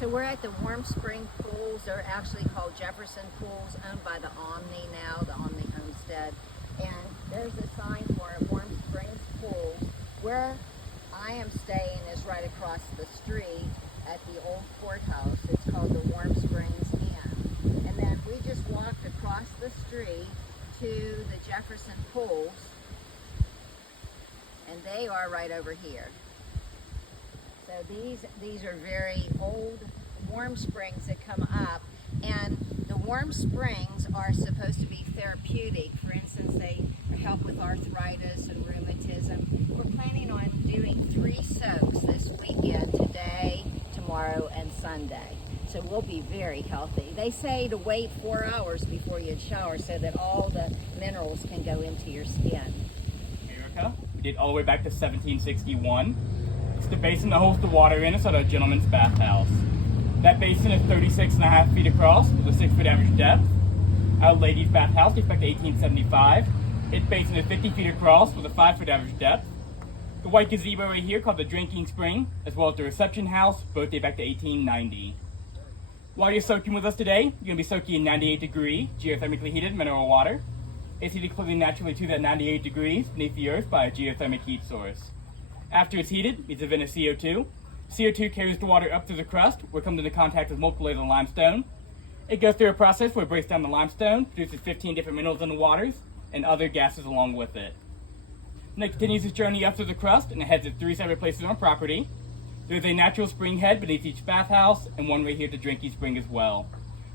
So we're at the Warm Spring Pools. They're actually called Jefferson Pools, owned by the Omni now, the Omni Homestead. And there's a sign for it, Warm Springs Pools. Where I am staying is right across the street at the old courthouse. It's called the Warm Springs Inn. And then we just walked across the street to the Jefferson Pools, and they are right over here. So these are very old warm springs that come up, and the warm springs are supposed to be therapeutic. For instance, they help with arthritis and rheumatism. We're planning on doing 3 soaks this weekend, today, tomorrow, and Sunday. So we'll be very healthy. They say to wait 4 hours before you shower so that all the minerals can go into your skin. America, we did all the way back to 1761. It's the basin that holds the water in. It's called a gentleman's bathhouse. That basin is 36.5 feet across with a 6-foot average depth. Our ladies' bathhouse dates back to 1875. Its basin is 50 feet across with a 5-foot average depth. The white gazebo right here called the drinking spring, as well as the reception house, both date back to 1890. While you're soaking with us today, you're going to be soaking in 98-degree, geothermically heated mineral water. It's heated completely naturally to that 98 degrees beneath the earth by a geothermic heat source. After it's heated, it's a vent of CO2. CO2 carries the water up through the crust, where it comes into contact with multiple layers of limestone. It goes through a process where it breaks down the limestone, produces 15 different minerals in the waters, and other gases along with it. And it continues its journey up through the crust, and it heads to 3 separate places on property. There's a natural spring head beneath each bathhouse, and one right here at the drinking spring as well.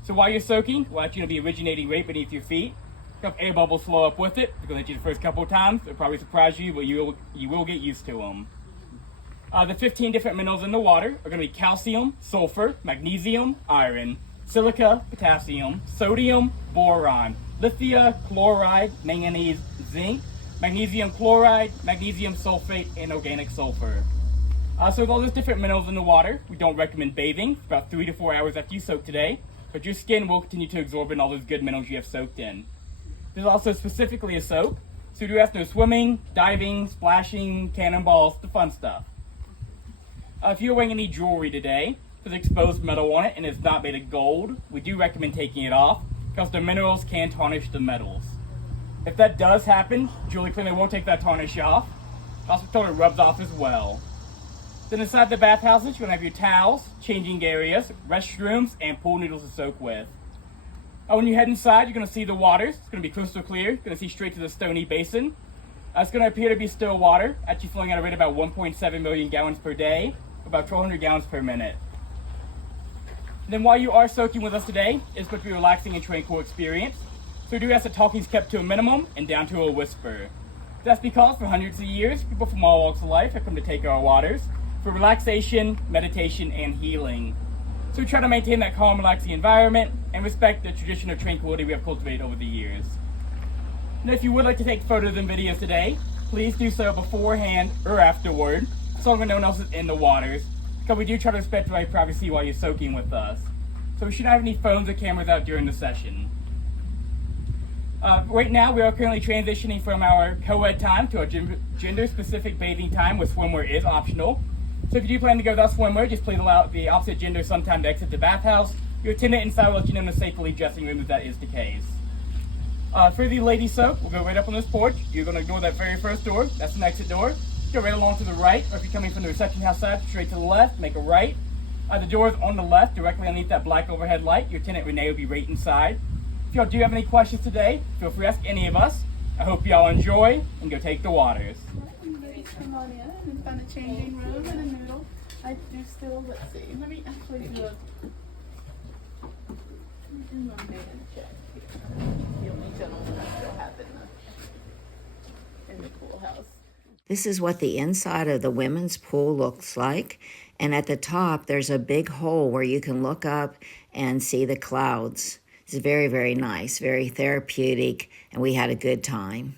So while you're soaking, we'll actually be originating right beneath your feet. If air bubbles flow up with it, they're going to hit you the first couple of times. They'll probably surprise you, but you will get used to them. The 15 different minerals in the water are going to be calcium, sulfur, magnesium, iron, silica, potassium, sodium, boron, lithium, chloride, manganese, zinc, magnesium chloride, magnesium sulfate, and organic sulfur. So with all those different minerals in the water, we don't recommend bathing for about 3 to 4 hours after you soak today, but your skin will continue to absorb in all those good minerals you have soaked in. There's also specifically a soak, so we do ask no swimming, diving, splashing, cannonballs, the fun stuff. If you're wearing any jewelry today, there's exposed metal on it and it's not made of gold, we do recommend taking it off because the minerals can tarnish the metals. If that does happen, jewelry cleaner will take that tarnish off. Also told it rubs off as well. Then inside the bathhouses, you're going to have your towels, changing areas, restrooms, and pool noodles to soak with. When you head inside, you're going to see the waters. It's going to be crystal clear. You're going to see straight to the stony basin. It's going to appear to be still water, actually flowing at a rate of about 1.7 million gallons per day, about 1,200 gallons per minute. Then while you are soaking with us today, it's going to be a relaxing and tranquil experience. So we do ask that talking is kept to a minimum and down to a whisper. That's because for hundreds of years, people from all walks of life have come to take our waters for relaxation, meditation, and healing. So we try to maintain that calm, relaxing environment and respect the tradition of tranquility we have cultivated over the years. And if you would like to take photos and videos today, please do so beforehand or afterward, so long as no one else is in the waters, because we do try to respect your privacy while you're soaking with us. So we should not have any phones or cameras out during the session. Right now, we are currently transitioning from our co-ed time to a gender-specific bathing time where swimwear is optional. So if you do plan to go without swimwear, just please allow the opposite gender sometime to exit the bathhouse. Your attendant inside will let you know in a safe leave dressing room if that is the case. For the lady soak, we'll go right up on this porch. You're going to ignore that very first door. That's an exit door. Go right along to the right, or if you're coming from the reception house side, straight to the left, make a right. The door is on the left, directly underneath that black overhead light. Your tenant Renee will be right inside. If y'all do have any questions today, feel free to ask any of us. I hope y'all enjoy and go take the waters. Ladies, come on in and find a changing room and a noodle. I do still, let's see, let me actually do one man check here. The only gentleman I still have in the pool house. This is what the inside of the women's pool looks like. And at the top, there's a big hole where you can look up and see the clouds. It's very, very nice, very therapeutic, and we had a good time.